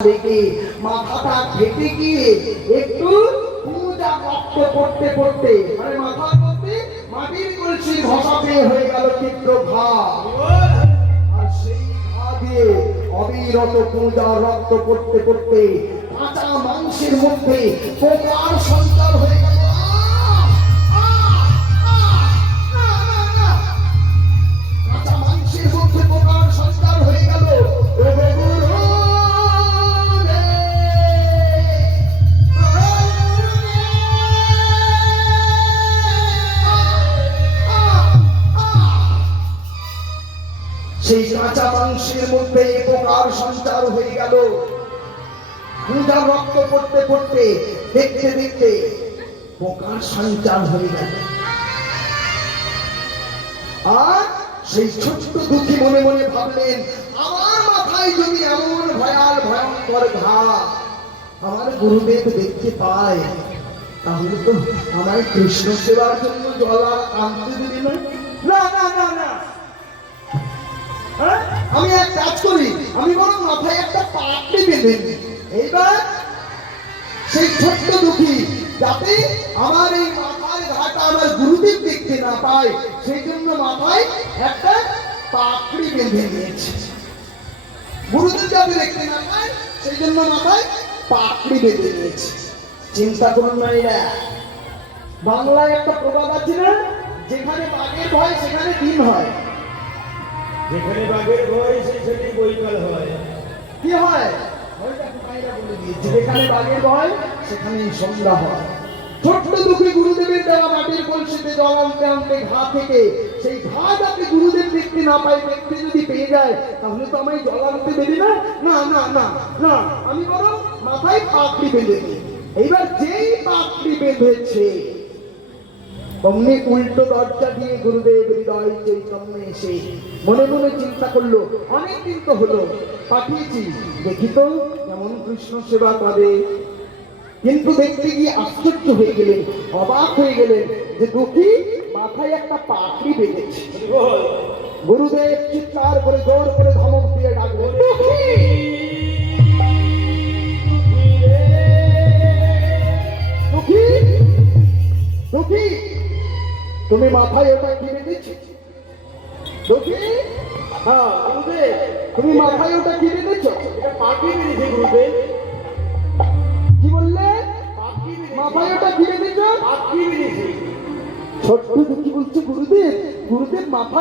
রেখে মাথাটা ঘেটে গিয়ে একটু পূজা রক্ত করতে করতে মানে মাথার মধ্যে মাটির কলসি ভসাতে হয়ে গেল আর সেই অবিরত পূজা রক্ত করতে করতে কাঁচা মাংসের মধ্যে পোকার সঞ্চার হয়ে গেল সেই কাঁচা মাংসের মধ্যে পোকার সঞ্চার হয়ে গেল। পূজা রক্ত করতে করতে দেখতে দেখতে পোকার সঞ্চার হয়ে গেল। আর সেই ছোট্ট দুঃখী মনে মনে ভাবলেন, আমার মাথায় যদি এমন ভয়াল, ভয়ঙ্কর ঘা আমার গুরুদেব দেখতে পায়, তাহলে তো আমার কৃষ্ণ সেবার জন্য জল আর আনতে দিবি না না না না? আমি এক কাজ করি, আমি বরং মাথায় একটা পাকড়ি বেঁধে। এইবার সেই ছোট্ট দুঃখী, যাতে আমার এই মাথার ঘাটা আমার গুরুদেব দেখতে না পায়, সেই জন্য মাথায় একটা পাকড়ি বেঁধে নিয়েছে। গুরুদেব যাতে দেখতে না পায়, সেই জন্য মাথায় পাকড়ি বেঁধে নিয়েছে। চিন্তা করুন না এরা। বাংলায় একটা প্রবাদ আছে না, যেখানে বাঘের ভয়, সেখানে দিন হয়। যেখানে বাঘের ভয় সেখানে বৈকাল হয়। কি হয়? যেখানে বাঘের ভয় সেখানে সন্ধ্যা হয়। ছোট্ট দুঃখী গুরুদেবের দেওয়া মাটির কলসিতে জল আনতে আনতে ঘা থেকে, সেই ঘা যাতে গুরুদেব দেখতে না পায়, দেখতে যদি পেয়ে যায়, তাহলে তো আমায় জল আনতে দেবে না? না না না না, আমি বরং মাথায় পাকড়ি বেঁধে এইবার যেই পাকড়ি বেঁধেছে অমনি উল্টো দরজা দিয়ে গুরুদেব হৃদয় চৈতন্য এসে মনে মনে চিন্তা করল, অনেক দিন তো হলো, পাঠিয়েছি। দেখি তো কেমন কৃষ্ণ সেবা করে কিন্তু দেখতে গিয়ে আশ্চর্য হয়ে গেলেন অবাক হয়ে গেলেন যে দুঃখী মাথায় একটা পাখি বেঁধেছে। গুরুদেব চিৎকার করে জোর করে তুমি মাথায় ওটা কিনে দিচ্ছি হ্যাঁ গুরুদেব তুমি মাথায় ওটা কিনে দিচ্ছ এটা পাখি বেরিয়েছে গুরুদেব। কি বললে? মাথায় ওটা কিনে দিচ্ছ বেরিয়েছে ছোট্ট দুঃখী বলছে গুরুদেব। গুরুদেব মাথায়